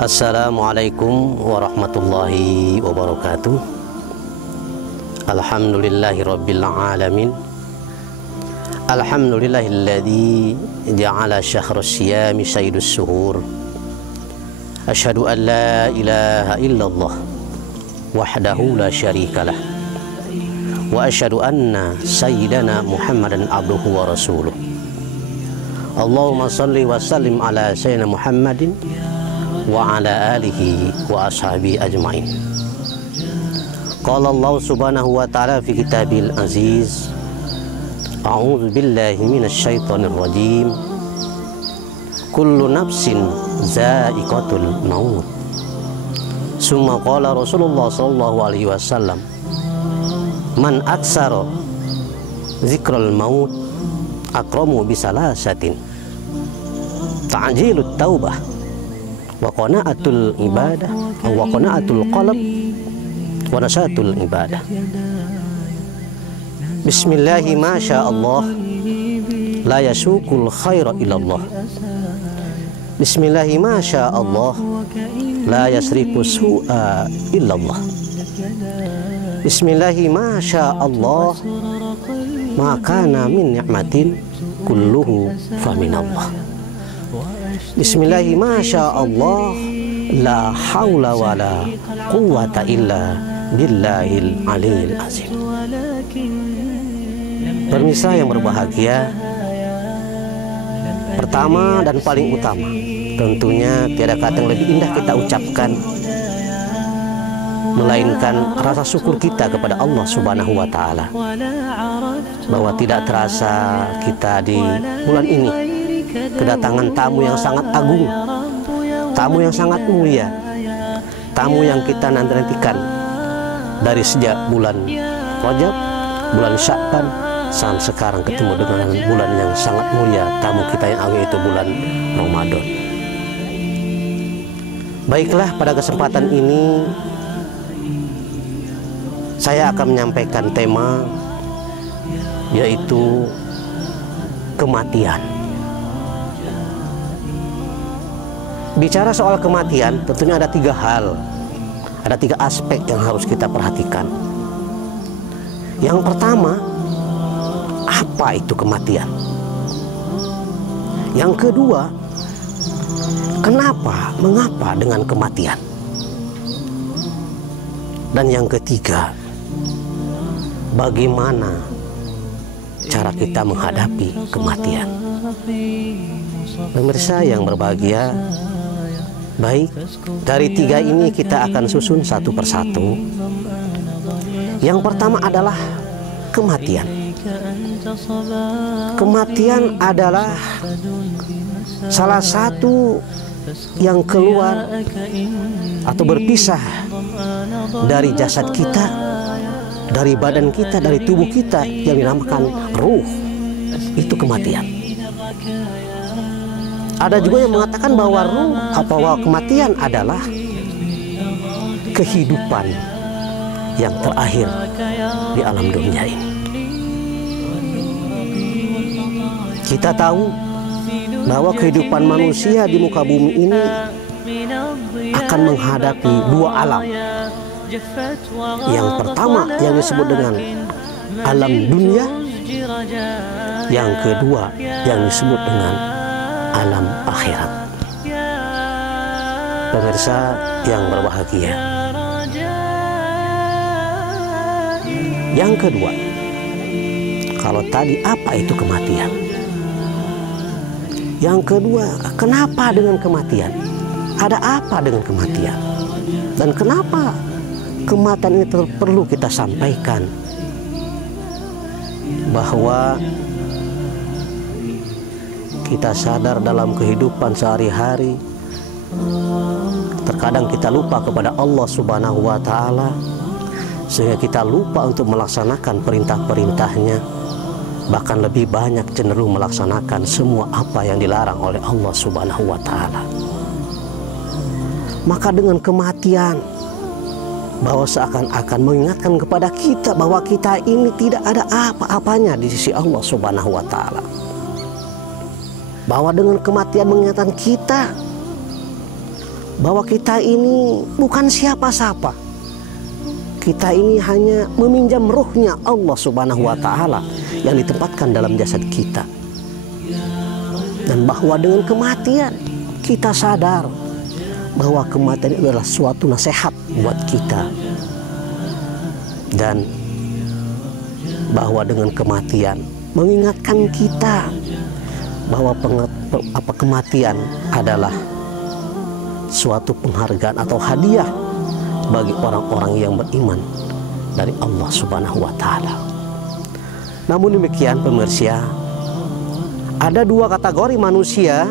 Assalamualaikum warahmatullahi wabarakatuh. Alhamdulillahi rabbil alamin. Alhamdulillahilladzi ja'ala syahrus siyami sayyidus suhur. Asyhadu an la ilaha illallah wahdahu la syarikalah. Wa asyhadu anna sayyidana Muhammadan abduhu wa rasuluh. Allahumma salli wa sallim ala sayyidina Muhammadin wa ala alihi wa ashabihi ajma'in. Qala Allah subhanahu wa ta'ala fi kitabil aziz, a'udzu billahi minasy syaithanir rajim. Kullu nafsin za'iqatul maut. Summa qala Rasulullah sallallahu alaihi wasallam, man aksara zikral maut akramu bisalasatin, ta'jilut taubah wa qana'atul ibadah wa qana'atul qalb wa nasatul ibadah. Bismillahi masya Allah la yasukul khaira ilallah. Bismillahi masya Allah la yasrifu su'a illallah. Bismillahi masya Allah ma kana min ni'matin kulluhu faminallah. Bismillahi masya Allah la haula wa la quwwata illa billahil aliyil azim. Pemirsa yang berbahagia, pertama dan paling utama, tentunya tiada kata yang lebih indah kita ucapkan melainkan rasa syukur kita kepada Allah Subhanahu wa Ta'ala, bahwa tidak terasa kita di bulan ini kedatangan tamu yang sangat agung, tamu yang sangat mulia, tamu yang kita nantikan dari sejak bulan Rajab, bulan Sya'ban, sampai sekarang ketemu dengan bulan yang sangat mulia, tamu kita yang agung itu bulan Ramadan. Baiklah, pada kesempatan ini saya akan menyampaikan tema, yaitu kematian. Bicara soal kematian, tentunya ada tiga hal, ada tiga aspek yang harus kita perhatikan. Yang pertama, apa itu kematian? Yang kedua, mengapa dengan kematian? Dan yang ketiga, bagaimana cara kita menghadapi kematian? Pemirsa yang berbahagia, baik, dari tiga ini kita akan susun satu persatu. Yang pertama adalah kematian. Kematian adalah salah satu yang keluar atau berpisah dari jasad kita, dari badan kita, dari tubuh kita yang dinamakan ruh. Itu kematian. Ada juga yang mengatakan bahwa kematian adalah kehidupan yang terakhir di alam dunia ini. Kita tahu bahwa kehidupan manusia di muka bumi ini akan menghadapi dua alam. Yang pertama yang disebut dengan alam dunia, yang kedua yang disebut dengan alam akhirat. Pemirsa yang berbahagia, yang kedua, kalau tadi apa itu kematian? Yang kedua, kenapa dengan kematian? Ada apa dengan kematian? Dan kenapa kematian ini perlu kita sampaikan? Bahwa kita sadar dalam kehidupan sehari-hari, terkadang kita lupa kepada Allah Subhanahu wa Ta'ala, sehingga kita lupa untuk melaksanakan perintah-perintahnya, bahkan lebih banyak cenderung melaksanakan semua apa yang dilarang oleh Allah Subhanahu wa Ta'ala. Maka dengan kematian, bahwa seakan-akan mengingatkan kepada kita bahwa kita ini tidak ada apa-apanya di sisi Allah Subhanahu wa Ta'ala. Bahwa dengan kematian mengingatkan kita bahwa kita ini bukan siapa-siapa. Kita ini hanya meminjam ruhnya Allah Subhanahu wa Ta'ala yang ditempatkan dalam jasad kita. Dan bahwa dengan kematian kita sadar bahwa kematian itu adalah suatu nasihat buat kita. Dan bahwa dengan kematian mengingatkan kita bahwa kematian adalah suatu penghargaan atau hadiah bagi orang-orang yang beriman dari Allah Subhanahu wa Ta'ala. Namun demikian pemirsa, ada dua kategori manusia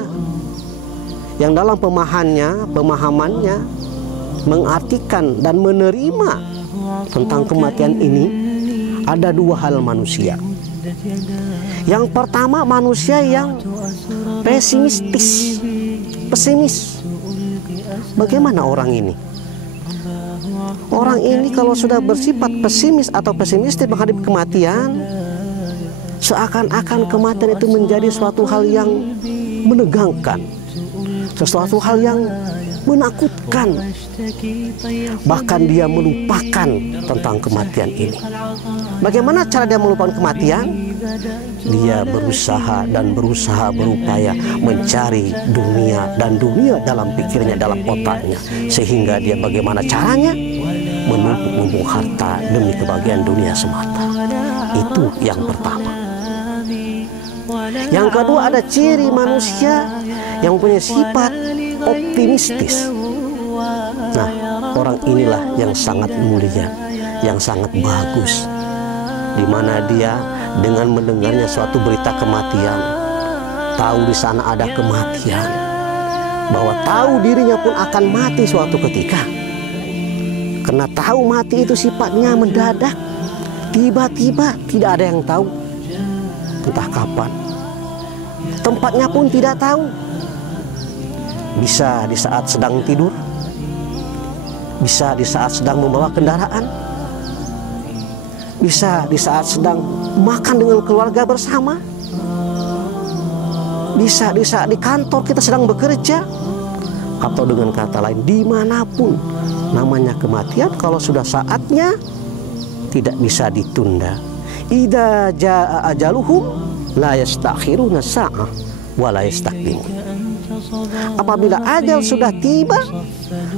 yang dalam pemahamannya mengartikan dan menerima tentang kematian ini. Ada dua hal manusia. Yang pertama, manusia yang pesimis. Bagaimana orang ini? Orang ini kalau sudah bersifat pesimis atau pesimistis menghadapi kematian, seakan-akan kematian itu menjadi suatu hal yang menegangkan, sesuatu hal yang menakutkan. Bahkan dia melupakan tentang kematian ini. Bagaimana cara dia melupakan kematian? Dia berusaha berupaya mencari dunia, dan dunia dalam pikirnya, dalam otaknya, sehingga dia bagaimana caranya menumpuk harta demi kebahagiaan dunia semata. Itu yang pertama. Yang kedua, ada ciri manusia yang punya sifat optimistis. Nah, orang inilah yang sangat mulia, yang sangat bagus, di mana dia dengan mendengarnya suatu berita kematian, tahu di sana ada kematian, bahwa tahu dirinya pun akan mati suatu ketika. Karena tahu mati itu sifatnya mendadak, tiba-tiba, tidak ada yang tahu entah kapan, tempatnya pun tidak tahu. Bisa di saat sedang tidur, bisa di saat sedang membawa kendaraan, bisa di saat sedang makan dengan keluarga bersama, bisa di saat di kantor kita sedang bekerja, atau dengan kata lain dimanapun. Namanya kematian kalau sudah saatnya tidak bisa ditunda. Idza jaa ajaluhum la yastakhiruna sa'ah wa la yastaqdimun. Apabila ajal sudah tiba,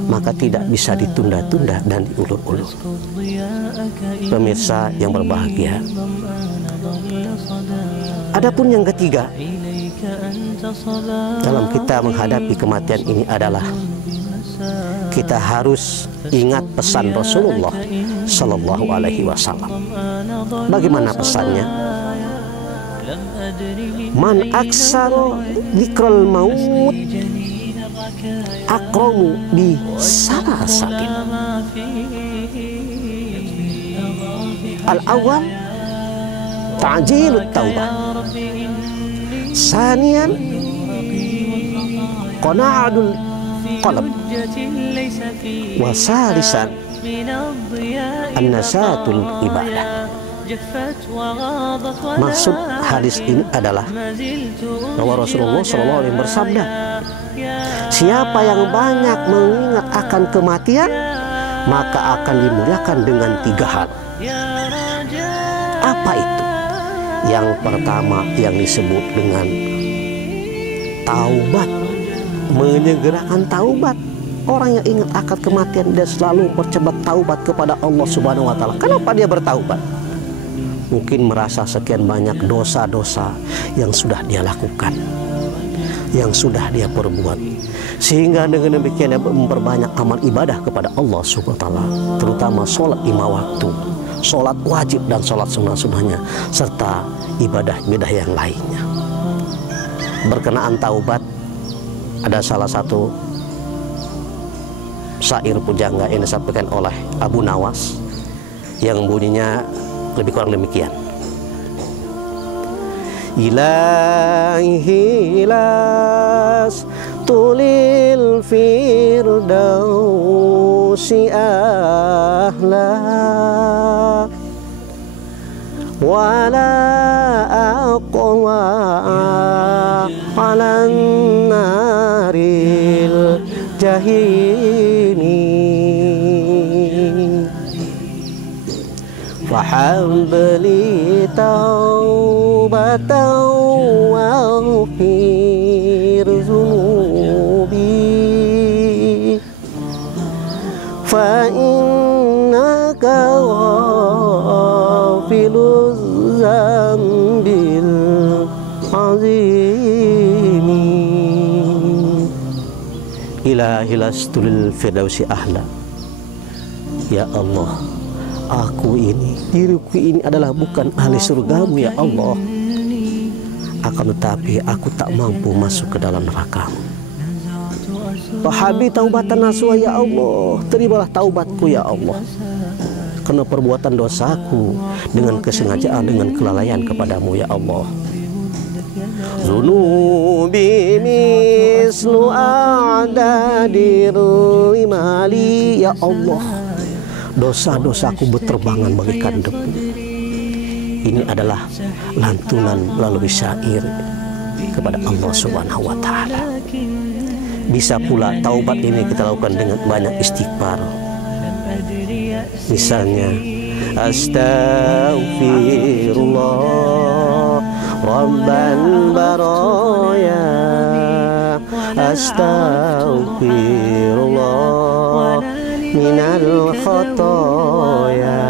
maka tidak bisa ditunda-tunda dan diulur-ulur. Pemirsa yang berbahagia, adapun yang ketiga dalam kita menghadapi kematian ini adalah kita harus ingat pesan Rasulullah Sallallahu Alaihi Wasallam. Bagaimana pesannya? Man aksaro dzikral maut akramu bi salasatin. Al-awwal ta'jilut taubah. Saniyan qana'atul qalb. Wa salisan an-nasatul ibadah. Maksud hadis ini adalah bahwa Rasulullah SAW bersabda, siapa yang banyak mengingat akan kematian, maka akan dimuliakan dengan 3 hal. Apa itu? Yang pertama yang disebut dengan taubat, menyegerakan taubat. Orang yang ingat akan kematian, dia selalu percepat taubat kepada Allah Subhanahu wa Ta'ala. Kenapa dia bertaubat? Mungkin merasa sekian banyak dosa-dosa yang sudah dia lakukan, yang sudah dia perbuat, sehingga dengan demikian dia memperbanyak amal ibadah kepada Allah Subhanahu wa Ta'ala, terutama sholat 5 waktu, sholat wajib dan sholat sunnah-sunnahnya, serta ibadah-ibadah yang lainnya. Berkenaan taubat, ada salah satu syair pujangga yang disampaikan oleh Abu Nawas yang bunyinya lebih kurang demikian. Ilahi las tulil firdausi ahla wala aqwa alan naril jahimi fahabli taubatan waghfir zunubi fa innaka ghafiluz zambil azimi ilahilastulil firdausi ahla. Ya Allah, aku ini, diriku ini adalah bukan ahli surgamu ya Allah, akan tetapi aku tak mampu masuk ke dalam neraka-Mu. Fahabi taubatan nasuha ya Allah, terimalah taubatku ya Allah, karena perbuatan dosaku dengan kesengajaan, dengan kelalaian kepadamu ya Allah. Zunubi mislu a'dadir imali ya Allah, dosa-dosaku berterbangan bagaikan debu. Ini adalah lantunan melalui syair kepada Allah Subhanahu wa Ta'ala. Bisa pula taubat ini kita lakukan dengan banyak istighfar. Misalnya astaghfirullah Rabban baraya, astaghfirullah minal khotoya.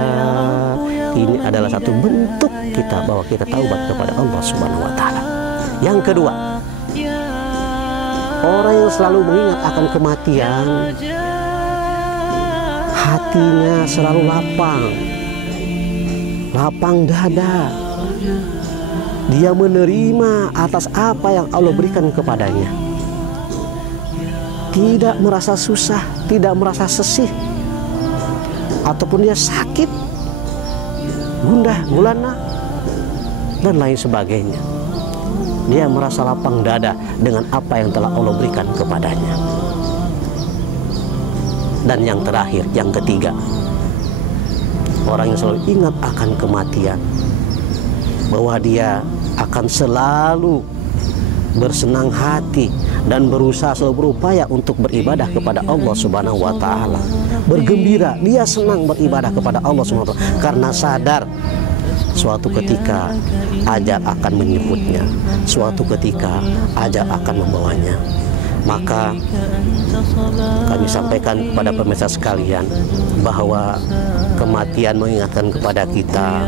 Ini adalah satu bentuk kita bahwa kita taubat kepada Allah Subhanahu wa Ta'ala. Yang kedua, orang yang selalu mengingat akan kematian, hatinya selalu lapang dada. Dia menerima atas apa yang Allah berikan kepadanya, tidak merasa susah, tidak merasa sesih, ataupun dia sakit, gundah gulana, dan lain sebagainya. Dia merasa lapang dada dengan apa yang telah Allah berikan kepadanya. Dan yang terakhir, yang ketiga, orang yang selalu ingat akan kematian, bahwa dia akan selalu bersenang hati dan berusaha, selalu berupaya untuk beribadah kepada Allah Subhanahu wa Ta'ala. Bergembira, dia senang beribadah kepada Allah Subhanahu wa Ta'ala karena sadar suatu ketika ajal akan menyebutnya, suatu ketika ajal akan membawanya. Maka kami sampaikan kepada pemirsa sekalian bahwa kematian mengingatkan kepada kita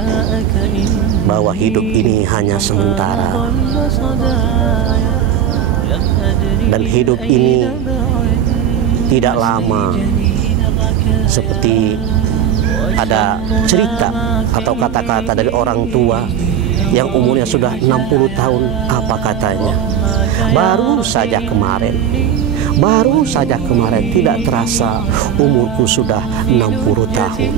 bahwa hidup ini hanya sementara, dan hidup ini tidak lama. Seperti ada cerita atau kata-kata dari orang tua yang umurnya sudah 60 tahun, apa katanya? Baru saja kemarin tidak terasa umurku sudah 60 tahun.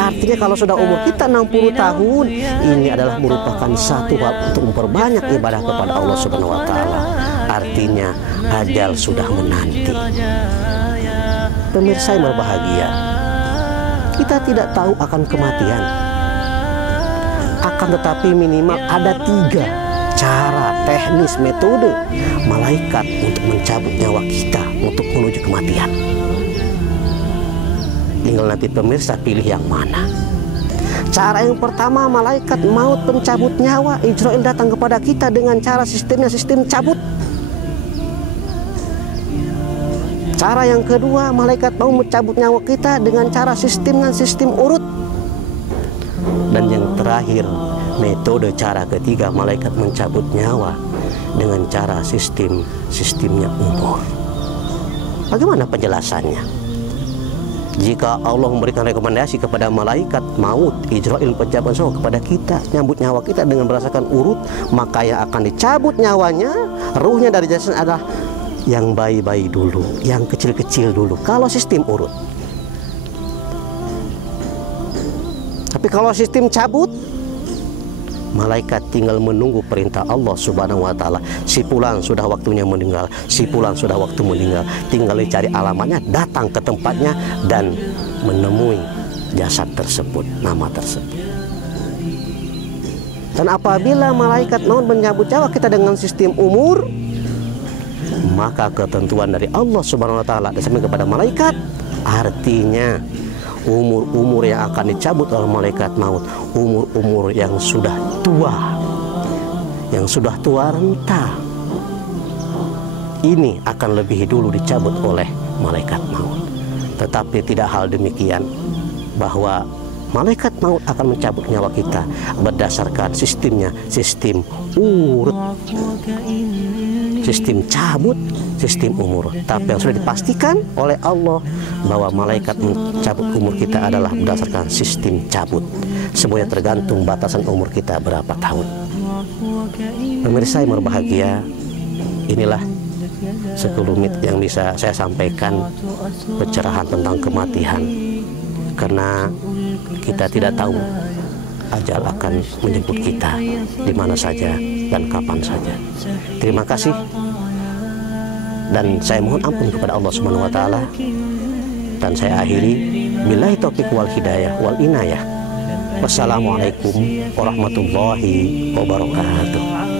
Artinya kalau sudah umur kita 60 tahun, ini adalah merupakan satu hal untuk memperbanyak ibadah kepada Allah Subhanahu wa Ta'ala. Artinya ajal sudah menanti. Pemirsa yang berbahagia, kita tidak tahu akan kematian, akan tetapi minimal ada 3 cara, teknis, metode malaikat untuk mencabut nyawa kita untuk menuju kematian. Tinggal nanti pemirsa pilih yang mana. Cara yang pertama, malaikat maut pencabut nyawa, Israel datang kepada kita dengan cara sistem cabut. Cara yang kedua, malaikat mau mencabut nyawa kita dengan cara sistem urut. Dan yang terakhir, metode cara ketiga, malaikat mencabut nyawa dengan cara sistemnya umur. Bagaimana penjelasannya? Jika Allah memberikan rekomendasi kepada malaikat maut, Israel pencabut nyawa kepada kita, nyambut nyawa kita dengan berdasarkan urut, maka yang akan dicabut nyawanya, ruhnya dari jasad adalah yang bayi-bayi dulu, yang kecil-kecil dulu, kalau sistem urut. Tapi kalau sistem cabut, malaikat tinggal menunggu perintah Allah Subhanahu wa Ta'ala. Si fulan sudah waktunya meninggal, si fulan sudah waktu meninggal, tinggal dicari alamatnya, datang ke tempatnya dan menemui jasad tersebut, nama tersebut. Dan apabila malaikat mau menyambut nyawa kita dengan sistem umur, maka ketentuan dari Allah Subhanahu wa taala disampaikan kepada malaikat, artinya umur-umur yang akan dicabut oleh malaikat maut, umur-umur yang sudah tua, renta, ini akan lebih dulu dicabut oleh malaikat maut. Tetapi tidak hal demikian, bahwa malaikat maut akan mencabut nyawa kita berdasarkan sistemnya, sistem urut, sistem cabut, sistem umur. Tapi yang sudah dipastikan oleh Allah bahwa malaikat mencabut umur kita adalah berdasarkan sistem cabut. Semuanya tergantung batasan umur kita berapa tahun. Pemirsa yang berbahagia, inilah sekelumit yang bisa saya sampaikan pencerahan tentang kematian. Karena kita tidak tahu ajal akan menjemput kita di mana saja dan kapan saja. Terima kasih, dan saya mohon ampun kepada Allah Subhanahu wa taala, dan saya akhiri billahi taufiq wal hidayah wal inayah. Wassalamualaikum warahmatullahi wabarakatuh.